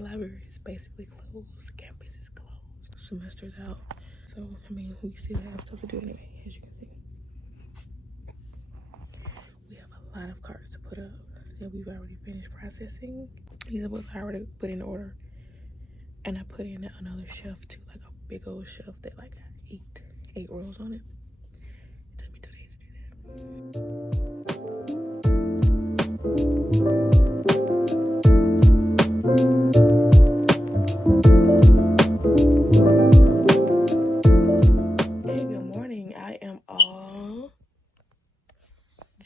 The library is basically closed. Campus is closed. Semester's out. So, I mean, we still have stuff to do anyway, as you can see. We have a lot of carts to put up that we've already finished processing. These are I already put in order. And I put in another shelf too, like a big old shelf that like got eight rows on it. It took me 2 days to do that.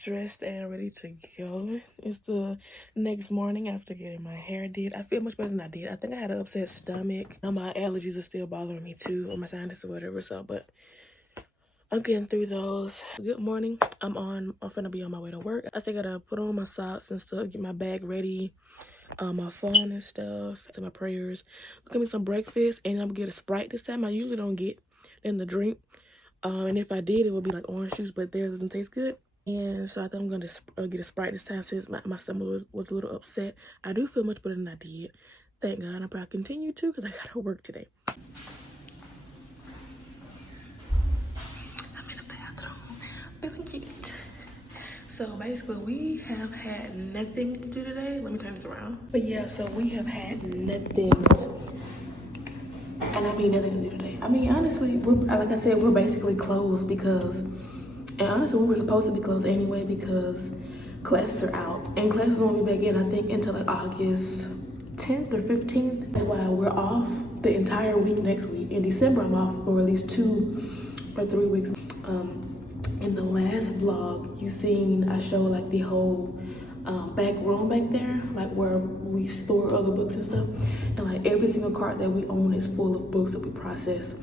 Dressed and ready to go. It's the next morning after getting my hair did. I feel much better than I did. I think I had an upset stomach. Now my allergies are still bothering me too, or my sinus or whatever. So, but I'm getting through those. Good morning. I'm finna be on my way to work. I still gotta put on my socks and stuff, get my bag ready, my phone and stuff, to my prayers. Give me some breakfast, and I'm gonna get a Sprite this time. I usually don't get in the drink. And if I did, it would be like orange juice, but theirs doesn't taste good. And so I think I'm going to get a Sprite this time since my stomach was a little upset. I do feel much better than I did. Thank God. I'll probably continue to because I got to work today. I'm in the bathroom. Feeling cute. So basically we have had nothing to do today. Let me turn this around. But yeah, so we have had nothing. And I mean nothing to do today. I mean, honestly, like I said, we're basically closed because... And honestly, we were supposed to be closed anyway because classes are out. And classes won't be back in, I think, until like August 10th or 15th. That's why we're off the entire week next week. In December, I'm off for at least 2 or 3 weeks. In the last vlog, you seen I showed like the whole back room back there, like where we store other books and stuff. And like every single cart that we own is full of books that we process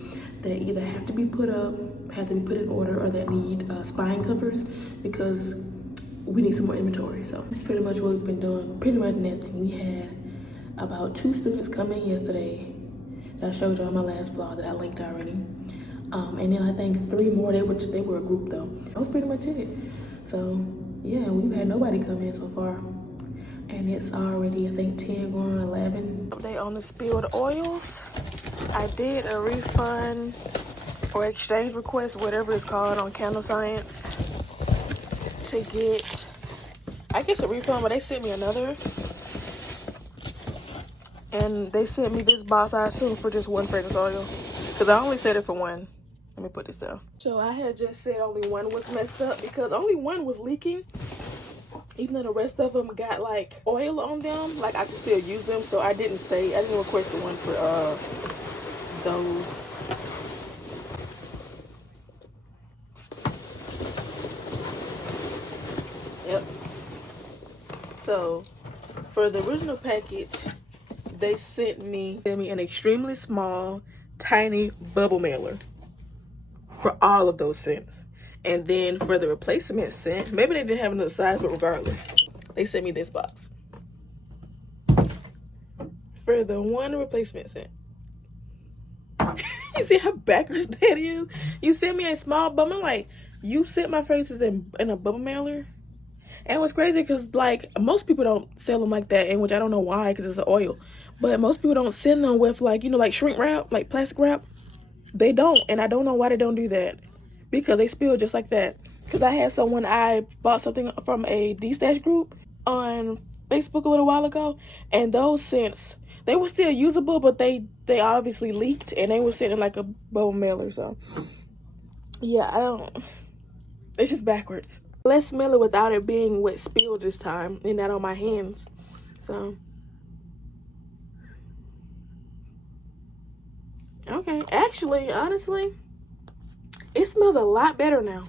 that either have to be put up, have to be put in order, or that need spine covers because we need some more inventory. So that's pretty much what we've been doing. Pretty much nothing. We had about 2 students come in yesterday that I showed you on my last vlog that I linked already. And then I think 3 more, they were a group though. That was pretty much it. So yeah, we've had nobody come in so far. And it's already, I think, 10 going on 11. Update on the spilled oils. I did a refund or exchange request, whatever it's called, on Candle Science to get, I guess, a refund, but they sent me another. And they sent me this box, I assume, for just 1 fragrance oil. Because I only set it for 1. Let me put this down. So I had just said only 1 was messed up because only 1 was leaking. Even though the rest of them got like oil on them, like I could still use them. So I didn't request the one for those. Yep. So for the original package, they sent me an extremely small, tiny bubble mailer for all of those scents. And then for the replacement scent, maybe they didn't have another size, but regardless, they sent me this box. For the 1 replacement scent. You see how backwards that is? You sent me a small bubble, like, you sent my fragrances in a bubble mailer? And what's crazy, because, like, most people don't sell them like that, and which I don't know why, because it's an oil. But most people don't send them with, like, you know, like shrink wrap, like plastic wrap. They don't, and I don't know why they don't do that. Because they spill just like that. Because I had someone, I bought something from a D-Stash group on Facebook a little while ago. And those scents, they were still usable, but they obviously leaked. And they were sitting like a bubble mailer. So, yeah, it's just backwards. Let's smell it without it being wet spilled this time. And not on my hands. So, okay. Actually, honestly, it smells a lot better now.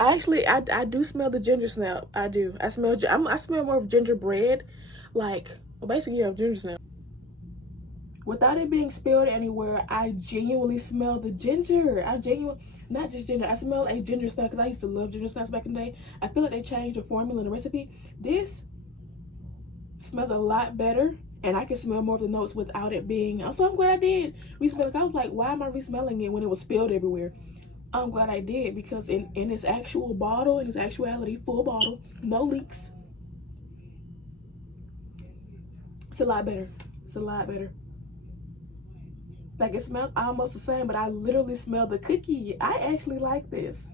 Actually, I do smell the ginger snap. I do. I smell more of gingerbread. Like, well, basically, yeah, ginger snap. Without it being spilled anywhere, I genuinely smell the ginger. Not just ginger. I smell a ginger snap because I used to love ginger snaps back in the day. I feel like they changed the formula and the recipe. This smells a lot better. And I can smell more of the notes without it being. So I'm glad I did re-smell it. I was like, why am I re-smelling it when it was spilled everywhere? I'm glad I did because in its actual bottle, in its actuality, full bottle, no leaks. It's a lot better. It's a lot better. Like, it smells almost the same, but I literally smell the cookie. I actually like this.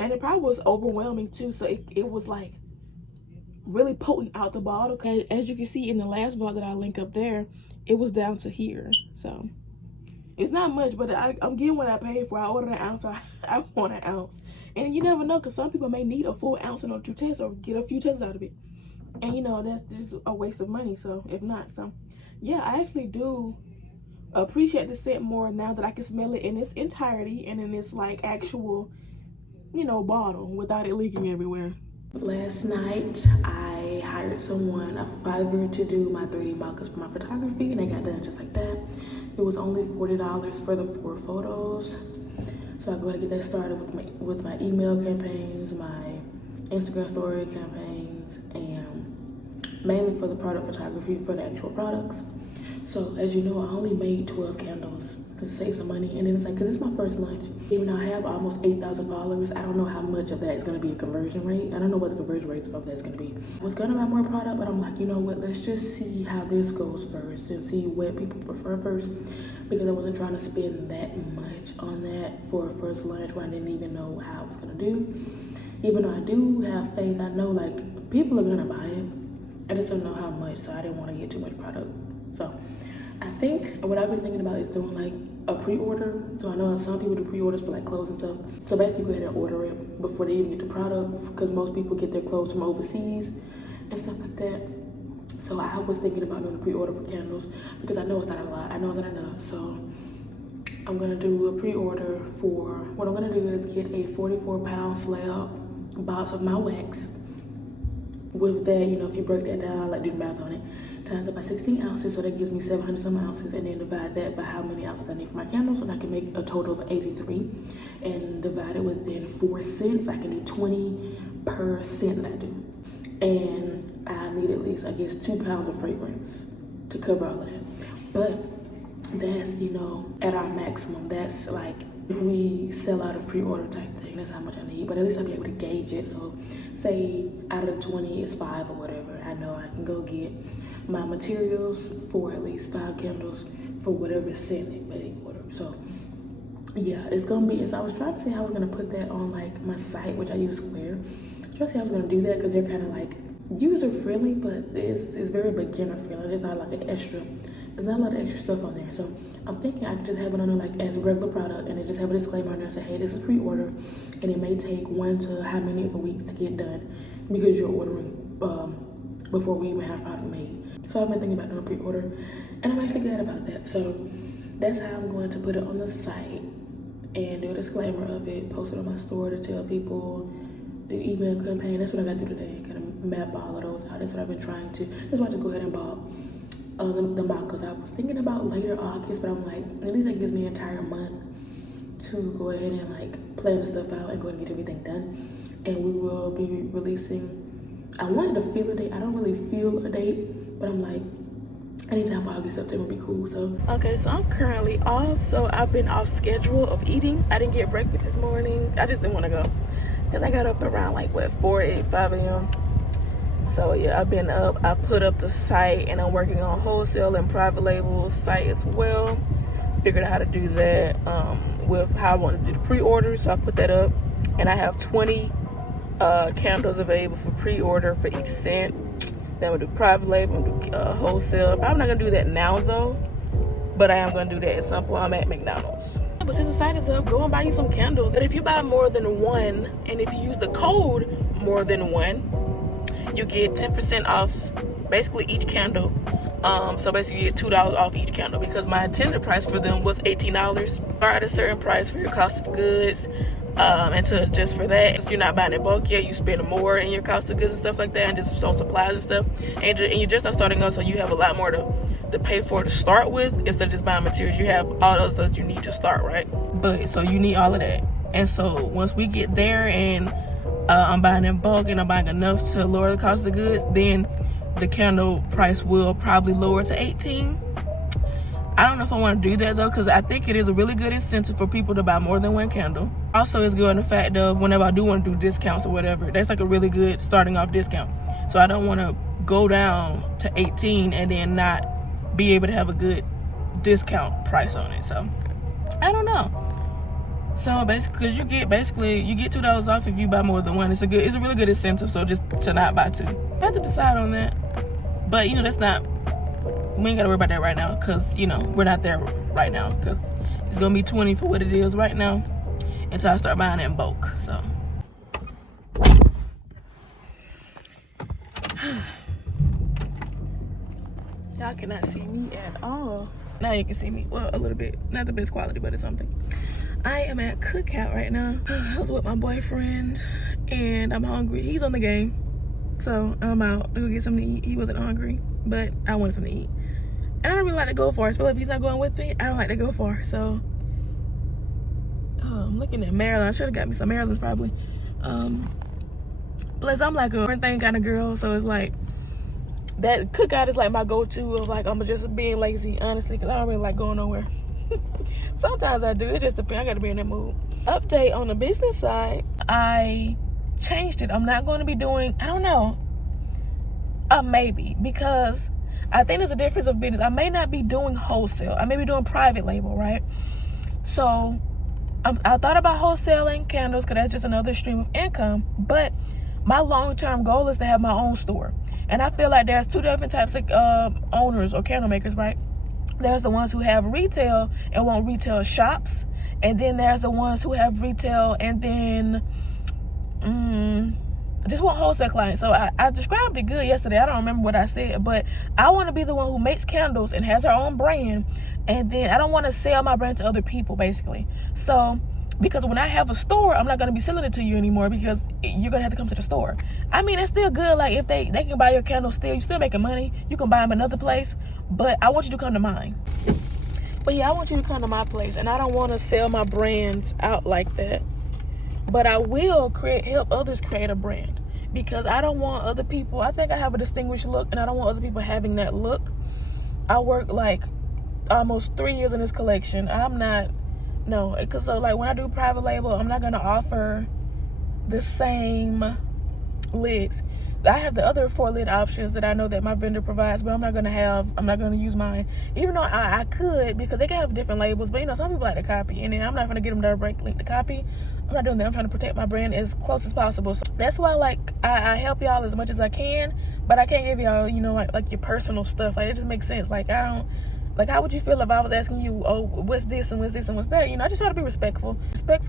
And it probably was overwhelming too, so it was like really potent out the bottle. Okay, as you can see in the last vlog that I link up there, it was down to here. So it's not much, but I'm getting what I paid for. I ordered an ounce, so I want an ounce. And you never know, because some people may need a full ounce in order to test or get a few tests out of it. And you know, that's just a waste of money, so if not. So yeah, I actually do appreciate the scent more now that I can smell it in its entirety and in its like actual, you know, bottle without it leaking everywhere. Last night I hired someone, a Fiverr, to do my 3D mock-ups for my photography, and they got done just like that. It was only $40 for the 4 photos. So I'm going to get that started with my email campaigns, my Instagram story campaigns, and mainly for the product photography for the actual products. So as you know, I only made 12 candles to save some money, and then it's like, because it's my first lunch, even though I have almost 8,000 followers, I don't know how much of that is going to be a conversion rate. I don't know what the conversion rate of that's going to be. I was going to buy more product, but I'm like, you know what, let's just see how this goes first and see what people prefer first, because I wasn't trying to spend that much on that for a first lunch when I didn't even know how I was going to do. Even though I do have faith, I know like people are going to buy it. I just don't know how much, so I didn't want to get too much product. So I think what I've been thinking about is doing like a pre-order. So I know some people do pre-orders for like clothes and stuff. So basically go ahead and order it before they even get the product, because most people get their clothes from overseas and stuff like that. So I was thinking about doing a pre-order for candles, because I know it's not a lot. I know it's not enough. So I'm gonna do a pre-order for, what I'm gonna do is get a 44-pound slab box of my wax. With that, you know, if you break that down, like do the math on it, times it by 16 ounces, so that gives me 700 some ounces, and then divide that by how many ounces I need for my candles, and I can make a total of 83, and divide it within 4 cents. I can do 20 per cent that I do, and I need at least, I guess, 2 pounds of fragrance to cover all of that. But that's, you know, at our maximum. That's like if we sell out of pre-order type thing, that's how much I need. But at least I'll be able to gauge it. So say out of the 20 it's 5 or whatever, I know I can go get my materials for at least 5 candles for whatever scent they order. So yeah, it's gonna be, so I was trying to see how I was gonna put that on like my site, which I use Square. Trying to see how I was gonna do that, because they're kind of like user friendly, but it's very beginner friendly. There's not like there's not a lot of extra stuff on there. So I'm thinking I could just have it on there like as a regular product, and then just have a disclaimer on there and say, hey, this is pre-order, and it may take 1 to how many of a week to get done, because you're ordering before we even have product made. So I've been thinking about doing a pre-order, and I'm actually glad about that. So that's how I'm going to put it on the site, and do a disclaimer of it, post it on my store to tell people, the email campaign. That's what I got to do today, kind of map all of those out. That's what I've been trying to. That's why I just go ahead and bought the mock, because I was thinking about later August, but I'm like, at least that gives me an entire month to go ahead and like plan the stuff out and go ahead and get everything done. And we will be releasing, I wanted to feel a date. I don't really feel a date, but I'm like, anytime for August, September would be cool. So okay, so I'm currently off. So I've been off schedule of eating. I didn't get breakfast this morning. I just didn't want to go, because I got up around like what, 5 a.m. So yeah, I've been up. I put up the site, and I'm working on wholesale and private label site as well. Figured out how to do that with how I want to do the pre-order. So I put that up, and I have 20 candles available for pre-order for each scent. Then we'll do private label, we'll do wholesale. I'm not gonna do that now though, but I am gonna do that at some point. I'm at McDonald's. But since the site is up, go and buy you some candles. And if you buy more than one, and if you use the code more than one, you get 10% off basically each candle. So basically you get $2 off each candle, because my intended price for them was $18. Or at a certain price for your cost of goods. And so just for that, you're not buying in bulk yet, you spend more in your cost of goods and stuff like that, and just on supplies and stuff. And you're just not starting out, so you have a lot more to pay for to start with, instead of just buying materials. You have all those that you need to start, right? But so you need all of that. And so once we get there, and I'm buying in bulk, and I'm buying enough to lower the cost of goods, then the candle price will probably lower to $18. I don't know if I want to do that though, because I think it is a really good incentive for people to buy more than one candle. Also, it's good in the fact of whenever I do want to do discounts or whatever, that's like a really good starting off discount. So I don't want to go down to 18 and then not be able to have a good discount price on it. So I don't know. So basically, because you get $2 off if you buy more than one. It's a really good incentive. So just to not buy two. I have to decide on that. But that's not. We ain't gotta worry about that right now, because we're not there right now, because it's gonna be 20 for what it is right now until I start buying it in bulk. So y'all cannot see me at all. Now you can see me, well, a little bit, not the best quality, but it's something. I am at Cookout right now. I was with my boyfriend and I'm hungry. He's on the game, so I'm out to go get something to eat. He wasn't hungry, but I wanted something to eat. And I don't really like to go far. I feel like if he's not going with me, I don't like to go far. So I'm looking at Maryland. I should have got me some Maryland's probably. Plus I'm like a different thing kind of girl, so it's like that Cookout is like my go-to of like I'm just being lazy, honestly, because I don't really like going nowhere. Sometimes I do. It just depends. I got to be in that mood. Update on the business side. I changed it. I'm not going to be doing, I don't know, maybe, because I think there's a difference of business. I may not be doing wholesale. I may be doing private label, right? So I thought about wholesaling candles because that's just another stream of income. But my long-term goal is to have my own store. And I feel like there's two different types of owners or candle makers, right? There's the ones who have retail and want retail shops. And then there's the ones who have retail and then just want wholesale clients. So I described it good yesterday. I don't remember what I said, but I want to be the one who makes candles and has her own brand. And then I don't want to sell my brand to other people, basically. So, because when I have a store, I'm not going to be selling it to you anymore because you're going to have to come to the store. I mean, it's still good. Like, if they can buy your candles still, you're still making money. You can buy them another place, but I want you to come to mine. But yeah, I want you to come to my place, and I don't want to sell my brands out like that. But I will help others create a brand, because I don't want other people, I think I have a distinguished look, and I don't want other people having that look. I work like almost 3 years in this collection. Because so like when I do private label, I'm not going to offer the same lids. I have the other 4 lid options that I know that my vendor provides, but I'm not going to use mine. Even though I could, because they can have different labels, but some people like to copy, and then I'm not going to get them direct link to copy. I'm not doing that. I'm trying to protect my brand as close as possible. So that's why I help y'all as much as I can, but I can't give y'all, like your personal stuff. Like, it just makes sense. Like, I don't, like, how would you feel if I was asking you, oh, what's this and what's this and what's that? I just try to be respectful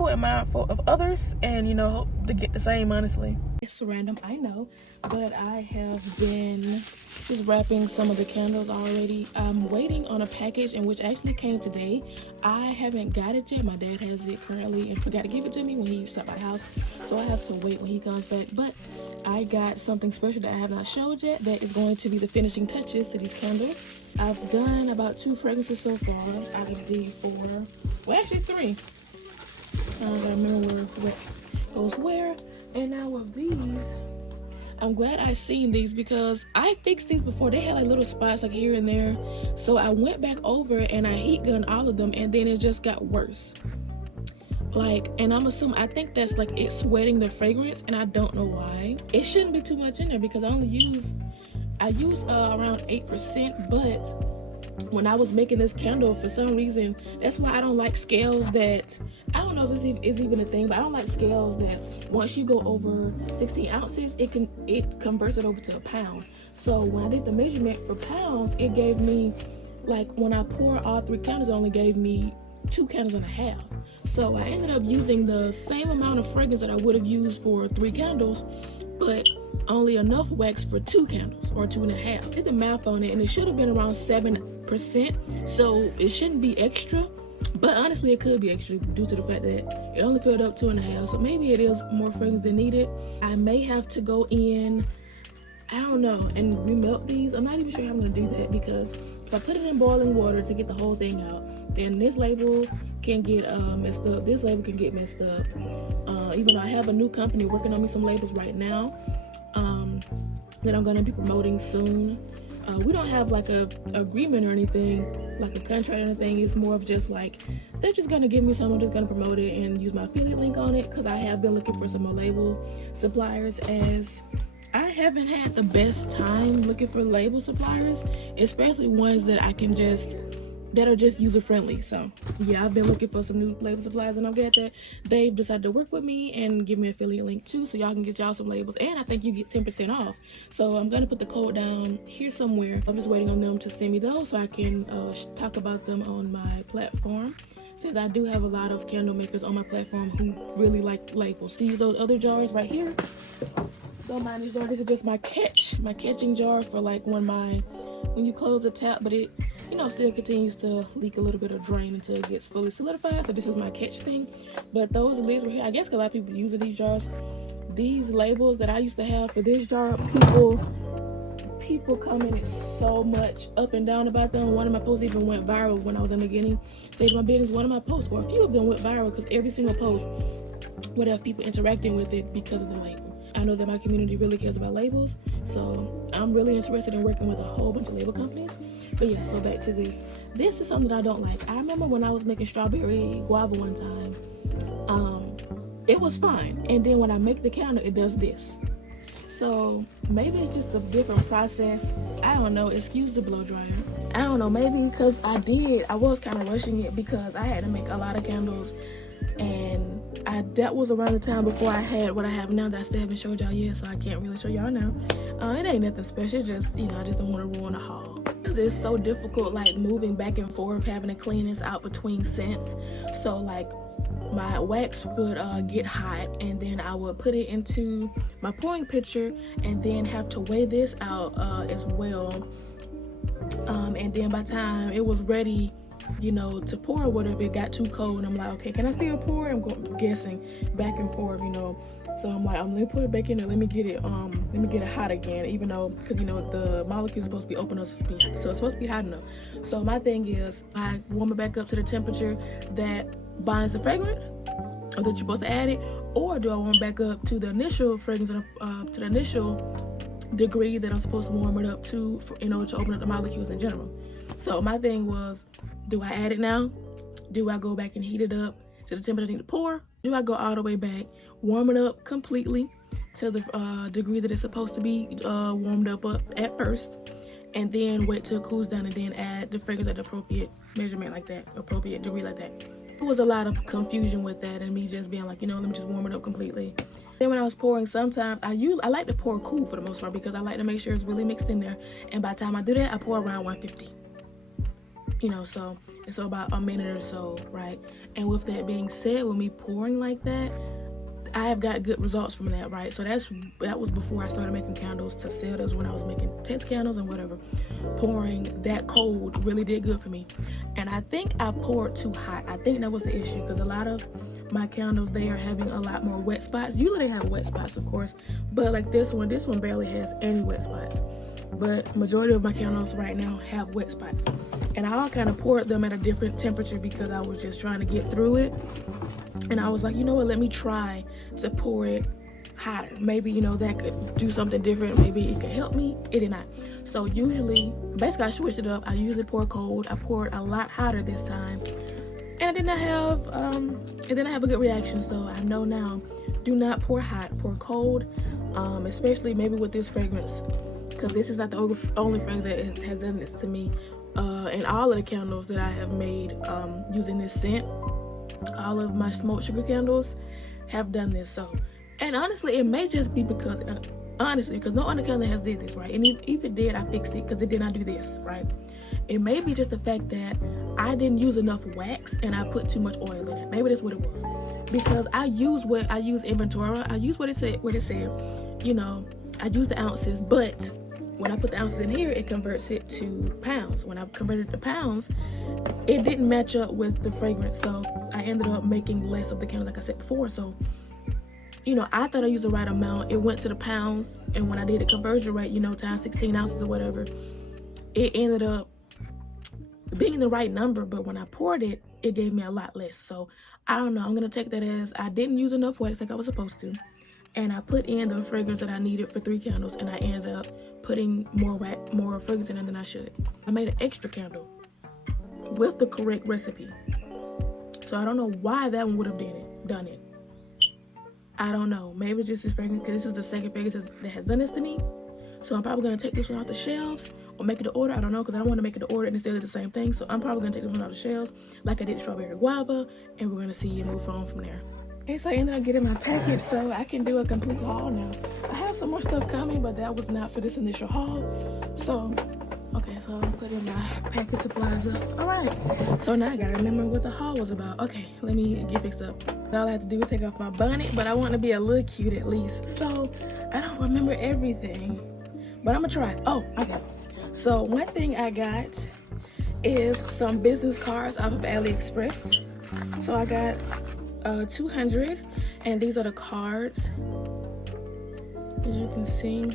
and mindful of others, and hope to get the same, honestly. It's random, I know, but I have been just wrapping some of the candles already. I'm waiting on a package, and which actually came today. I haven't got it yet. My dad has it currently and forgot to give it to me when he stopped by my house, so I have to wait when he comes back. But I got something special that I have not showed yet that is going to be the finishing touches to these candles. I've done about 2 fragrances so far out of the 4. Well, actually 3. I don't remember what goes where. And now with these, I'm glad I seen these because I fixed these before. They had like little spots like here and there. So I went back over and I heat gunned all of them, and then it just got worse. And I'm assuming, I think that's like it's sweating the fragrance, and I don't know why. It shouldn't be too much in there because I use around 8%, but when I was making this candle, for some reason, that's why I don't like scales that, I don't know if this is even a thing, but I don't like scales that once you go over 16 ounces, it converts it over to a pound. So when I did the measurement for pounds, it gave me, like, when I poured all 3 candles, it only gave me 2 candles and a half. So I ended up using the same amount of fragrance that I would have used for 3 candles, but only enough wax for 2 candles or 2.5. Did the math on it, and it should have been around 7%, so it shouldn't be extra, but honestly it could be extra due to the fact that it only filled up 2.5, so maybe it is more fragrance than needed. I may have to go in, I don't know, and remelt these. I'm not even sure how I'm going to do that, because if I put it in boiling water to get the whole thing out, then this label can get messed up, this label can get messed up. Even though I have a new company working on me some labels right now that I'm going to be promoting soon. We don't have like a agreement or anything, like a contract or anything. It's more of just like, they're just going to give me some, I'm just going to promote it and use my affiliate link on it, because I have been looking for some more label suppliers, as I haven't had the best time looking for label suppliers, especially ones that that are just user friendly. So yeah, I've been looking for some new label suppliers, and I'm glad that they've decided to work with me and give me an affiliate link too, so y'all can get y'all some labels. And I think you get 10% off. So I'm gonna put the code down here somewhere. I'm just waiting on them to send me those so I can talk about them on my platform, since I do have a lot of candle makers on my platform who really like labels. See those other jars right here? Don't mind these jars. This is just my catching jar for like when you close the tap, but it, you know, still continues to leak a little bit or drain until it gets fully solidified. So this is my catch thing. But those lids were here. I guess a lot of people using these jars. These labels that I used to have for this jar, people commented so much up and down about them. One of my posts even went viral when I was in the beginning stage of my business. One of my posts, or a few of them, went viral because every single post would have people interacting with it because of the label. I know that my community really cares about labels, so I'm really interested in working with a whole bunch of label companies. But yeah, so back to this. This is something that I don't like. I remember when I was making strawberry guava one time, it was fine. And then when I make the candle, it does this. So maybe it's just a different process. I don't know. Excuse the blow dryer. I don't know. Maybe because I was kind of rushing it because I had to make a lot of candles, and that was around the time before I had what I have now that I still haven't showed y'all yet, so I can't really show y'all now. It ain't nothing special, just, you know, I just don't want to ruin the haul. Because it's so difficult, like, moving back and forth, having to clean this out between scents. So, like, my wax would get hot, and then I would put it into my pouring pitcher, and then have to weigh this out as well. And then by the time it was ready, you know, to pour or whatever, it got too cold, and I'm like, okay, can I still pour? I'm guessing back and forth, you know. So I'm like, let me put it back in there, let me get it hot again, even though, because, you know, the molecule is supposed to be open up, so it's supposed to be hot enough. So my thing is, I warm it back up to the temperature that binds the fragrance, or that you're supposed to add it, or do I warm it back up to the initial fragrance, to the initial degree that I'm supposed to warm it up to, in order to open up the molecules in general. So my thing was, do I add it now? Do I go back and heat it up to the temperature I need to pour? Do I go all the way back, warm it up completely to the degree that it's supposed to be warmed up at first, and then wait till it cools down and then add the fragrance at the appropriate measurement like that, appropriate degree like that? There was a lot of confusion with that, and me just being like, you know, let me just warm it up completely. Then when I was pouring, sometimes I like to pour cool for the most part because I like to make sure it's really mixed in there. And by the time I do that, I pour around 150. You know, so it's about a minute or so, right? And with that being said, with me pouring like that, I have got good results from that, right? So that was before I started making candles to sell. That was when I was making test candles and whatever. Pouring that cold really did good for me. And I think I poured too hot. I think that was the issue, because a lot of my candles, they are having a lot more wet spots. Usually they have wet spots, of course, but like this one barely has any wet spots. But majority of my candles right now have wet spots, and I kind of poured them at a different temperature because I was just trying to get through it. And I was like, you know what, let me try to pour it hotter. Maybe, you know, that could do something different. Maybe it could help me. It did not. So usually, basically I switched it up. I usually pour cold. I poured a lot hotter this time, and I did not have a good reaction. So I know now, do not pour hot, pour cold, especially maybe with this fragrance, because this is not the only fragrance that has done this to me. And all of the candles that I have made using this scent, all of my smoked sugar candles have done this. So, and honestly, it may just be because, because no other candle has did this, right? And if it did, I fixed it because it did not do this, right? It may be just the fact that I didn't use enough wax and I put too much oil in it. Maybe that's what it was. Because I use inventory. I use what it said. You know, I use the ounces, but when I put the ounces in here, it converts it to pounds. When I converted it to pounds, it didn't match up with the fragrance. So I ended up making less of the candle, like I said before. So, you know, I thought I used the right amount. It went to the pounds. And when I did the conversion rate, you know, times 16 ounces or whatever, it ended up being the right number. But when I poured it, it gave me a lot less. So I don't know. I'm going to take that as I didn't use enough wax like I was supposed to. And I put in the fragrance that I needed for 3 candles, and I ended up putting more fragrance in it than I should. I made an extra candle with the correct recipe. So I don't know why that one would have done it. I don't know. Maybe just this fragrance, because this is the second fragrance that has done this to me. So I'm probably going to take this one off the shelves or make it to order. I don't know, because I don't want to make it to order and still do the same thing. So I'm probably going to take this one off the shelves like I did strawberry guava, and we're going to see and move on from there. Okay, so I ended up getting my package so I can do a complete haul now. I have some more stuff coming, but that was not for this initial haul. So, okay, so I'm putting my package supplies up. All right, so now I got to remember what the haul was about. Okay, let me get fixed up. All I have to do is take off my bonnet, but I want to be a little cute at least. So I don't remember everything, but I'm going to try. Oh, okay. So one thing I got is some business cards off of AliExpress. So I got 200, and these are the cards, as you can see.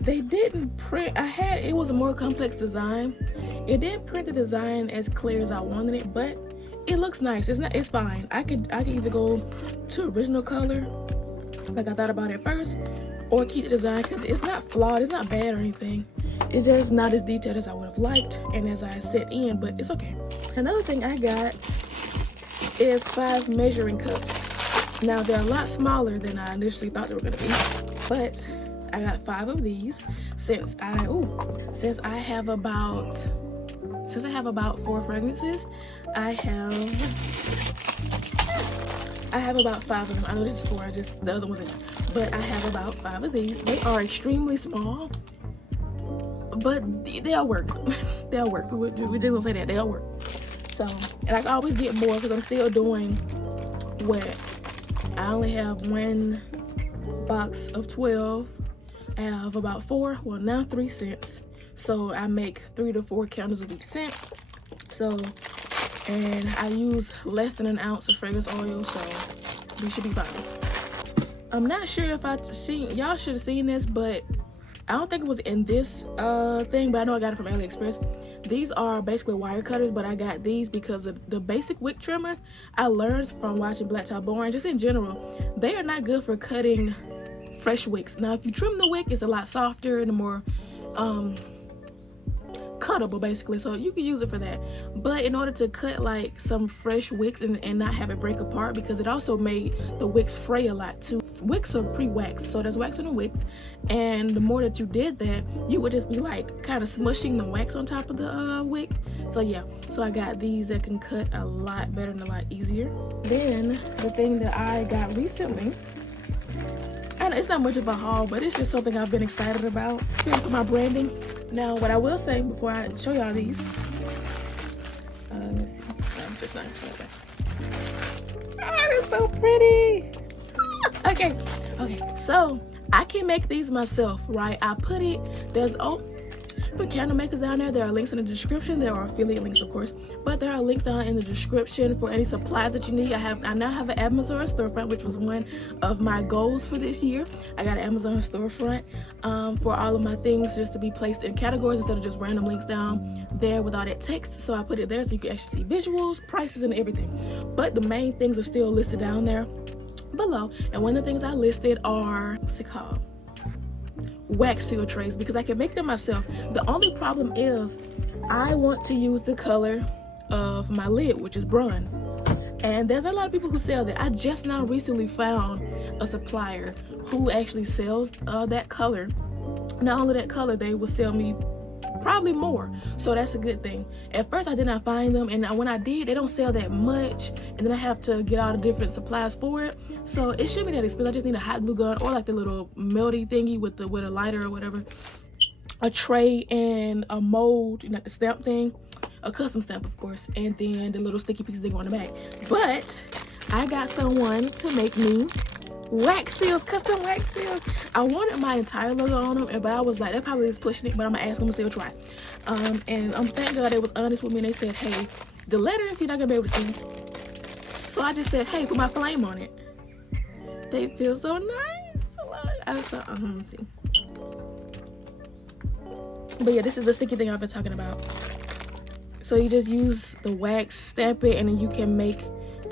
They didn't print, it was a more complex design. It didn't print the design as clear as I wanted it, but it looks nice. It's fine. I could either go to original color like I thought about it first, or keep the design, because it's not flawed, it's not bad or anything. It's just not as detailed as I would have liked and as I set in, but it's okay. Another thing I got is 5 measuring cups. Now they're a lot smaller than I initially thought they were gonna be, but I got 5 of these since I have about 4 fragrances. I have about 5 of them. I know this is 4, the other ones are not, but I have about 5 of these. They are extremely small, but they'll work. They'll work. We're just gonna say that they'll work. So, and I can always get more because I'm still doing what I only have 1 box of 12. I have about 4, well now 3 scents. So I make 3 to 4 candles of each scent. So, and I use less than an ounce of fragrance oil, so we should be fine. I'm not sure if y'all should have seen this, but I don't think it was in this thing, but I know I got it from AliExpress. These are basically wire cutters, but I got these because of the basic wick trimmers I learned from watching Black Top Born. Just in general, they are not good for cutting fresh wicks. Now, if you trim the wick, it's a lot softer and more cuttable, basically, so you can use it for that. But in order to cut like some fresh wicks and not have it break apart, because it also made the wicks fray a lot too. Wicks are pre-waxed, so there's wax in the wicks, and the more that you did that, you would just be like kind of smushing the wax on top of the wick. So yeah, so I got these that can cut a lot better and a lot easier. Then the thing that I got recently, and it's not much of a haul, but it's just something I've been excited about for my branding. Now, what I will say before I show y'all these, let me see. I'm just not sure that. Oh, it's so pretty. Okay, so I can make these myself, right? I put it, for candle makers down there are links in the description. There are affiliate links, of course, but there are links down in the description for any supplies that you need. I now have an Amazon storefront, which was one of my goals for this year. I got an Amazon storefront for all of my things just to be placed in categories instead of just random links down there with all that text. So I put it there so you can actually see visuals, prices, and everything. But the main things are still listed down there below. And one of the things I listed are, what's it called? Wax seal trays, because I can make them myself. The only problem is I want to use the color of my lid, which is bronze, and there's a lot of people who sell that. I just now recently found a supplier who actually sells that color. Not only that color, they will sell me probably more, so that's a good thing. At first I did not find them, and when I did, they don't sell that much, and then I have to get all the different supplies for it, so it shouldn't be that expensive. I just need a hot glue gun or like the little melty thingy with a lighter or whatever, a tray, and a mold, like the stamp thing, a custom stamp, of course, and then the little sticky pieces that go on the back. But I got someone to make me wax seals, custom wax seals. I wanted my entire logo on them, but I was like, that probably is pushing it, but I'm gonna ask them to still try. And thank God they was honest with me, and they said, hey, the letters you're not gonna be able to see. So I just said, hey, put my flame on it. They feel so nice. I thought, let's see. But yeah, this is the sticky thing I've been talking about. So you just use the wax, stamp it, and then you can make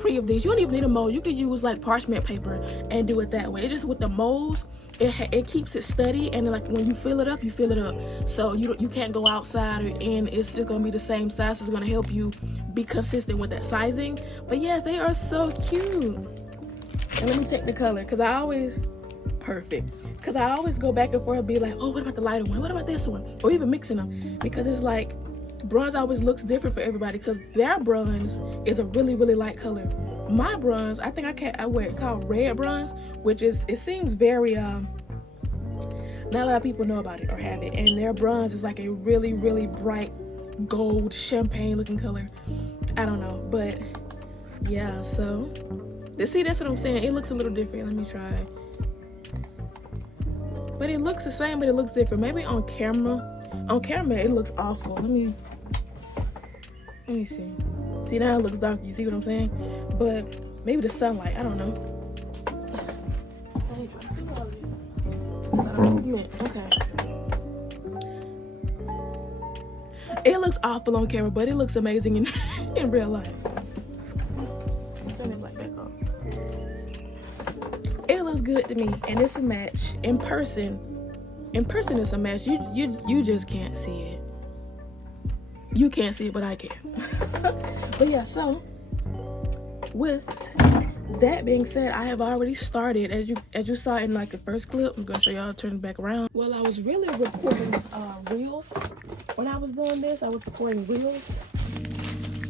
of these. You don't even need a mold. You could use like parchment paper and do it that way. It's just with the molds, it keeps it steady, and like when you fill it up, you fill it up. So you can't go outside or in. It's just gonna be the same size. So it's gonna help you be consistent with that sizing. But yes, they are so cute. And let me check the color, because I always go back and forth and be like, oh, what about the lighter one? What about this one? Or even mixing them, because it's like bronze always looks different for everybody, because their bronze is a really, really light color. My bronze, I think I wear it called red bronze, which is, it seems very not a lot of people know about it or have it, and their bronze is like a really, really bright gold champagne looking color. I don't know, but yeah, so see, that's what I'm saying. It looks a little different. Let me try. But it looks the same, but it looks different. Maybe on camera it looks awful. Let me see. See, now it looks dark. You see what I'm saying? But maybe the sunlight, I don't know. Okay. It looks awful on camera, but it looks amazing in real life. Turn this light back on. It looks good to me, and it's a match. In person it's a match. You just can't see it. You can't see it, but I can. But yeah, so with that being said, I have already started, as you saw in like the first clip. I'm gonna show y'all, turn it back around. Well, I was really recording reels when I was doing this. I was recording reels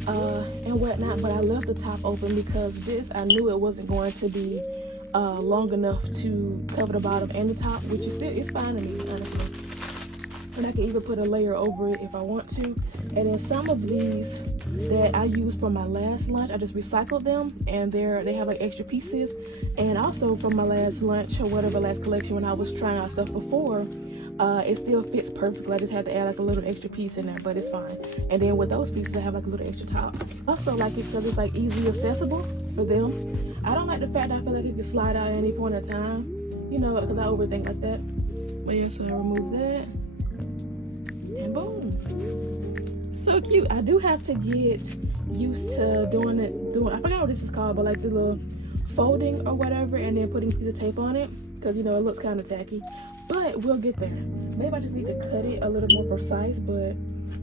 and whatnot, but I left the top open because I knew it wasn't going to be long enough to cover the bottom and the top, which is it's fine to me, honestly. And I can even put a layer over it if I want to. And then some of these that I used for my last lunch, I just recycled them, and they have like extra pieces. And also from my last lunch or whatever, last collection, when I was trying out stuff before, it still fits perfectly. I just had to add like a little extra piece in there, but it's fine. And then with those pieces, I have like a little extra top. Also like it because it's like easy accessible for them. I don't like the fact that I feel like it can slide out at any point in time, you know, because I overthink like that. But yeah, so I remove that. And boom, so cute. I do have to get used to doing I forgot what this is called, but like the little folding or whatever, and then putting a piece of tape on it, because you know it looks kind of tacky, but we'll get there. Maybe I just need to cut it a little more precise, but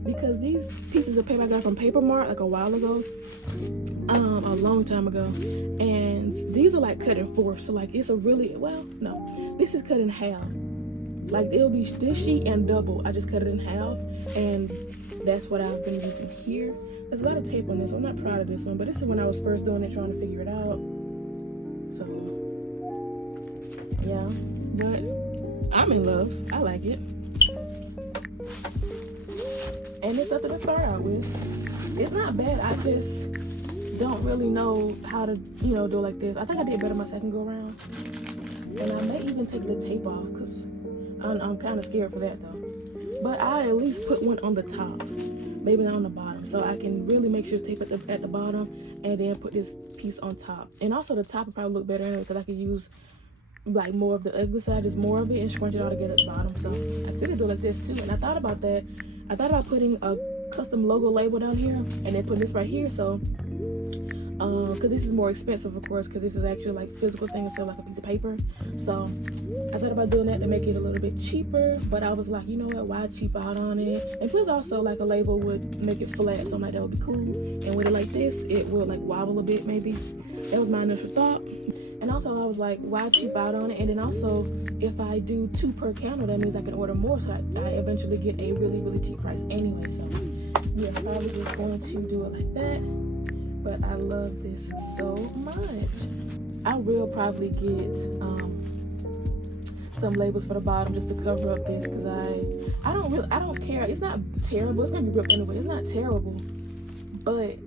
because these pieces of paper I got from Paper Mart like a while ago, a long time ago, and these are like cut in fourths, so like it's a really, well, no, this is cut in half. Like it'll be this sheet and double. I just cut it in half, and that's what I've been using here. There's a lot of tape on this, so I'm not proud of this one, but this is when I was first doing it, trying to figure it out. So yeah, but I'm in love. I like it, and it's something to start out with. It's not bad. I just don't really know how to, do it like this. I think I did better my second go around, and I may even take the tape off because I'm kind of scared for that though. But I at least put one on the top, maybe not on the bottom, so I can really make sure it's taped at the bottom, and then put this piece on top. And also the top will probably look better anyway, because I could use like more of the ugly side, just more of it, and scrunch it all together at the bottom. So I could do it like this too. And I thought about that. I thought about putting a custom logo label down here, and then putting this right here. So because this is more expensive, of course, because this is actually like physical thing instead of like a piece of paper. So I thought about doing that to make it a little bit cheaper, but I was like, you know what, why cheap out on it? And plus also like a label would make it flat, so I'm like, that would be cool. And with it like this, it would like wobble a bit maybe. That was my initial thought. And also I was like, why cheap out on it? And then also, if I do 2 per candle, that means I can order more, so I eventually get a really, really cheap price anyway. So yeah, I was just going to do it like that. But I love this so much. I will probably get some labels for the bottom just to cover up this, because I don't care. It's not terrible. It's gonna be ripped anyway. It's not terrible, but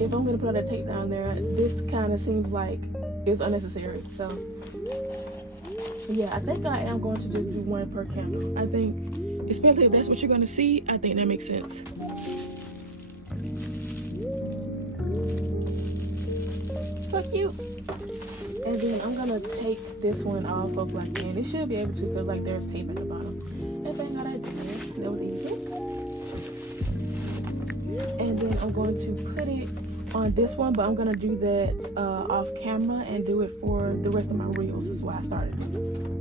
if I'm gonna put all that tape down there, this kind of seems like it's unnecessary. So yeah, I think I am going to just do 1 per candle. I think, especially if that's what you're gonna see, I think that makes sense. So cute. And then I'm gonna take this one off of like, and it should be able to, because like there's tape at the bottom. And thank God I did that was easy. And then I'm going to put it on this one, but I'm gonna do that off camera and do it for the rest of my reels. Is why I started.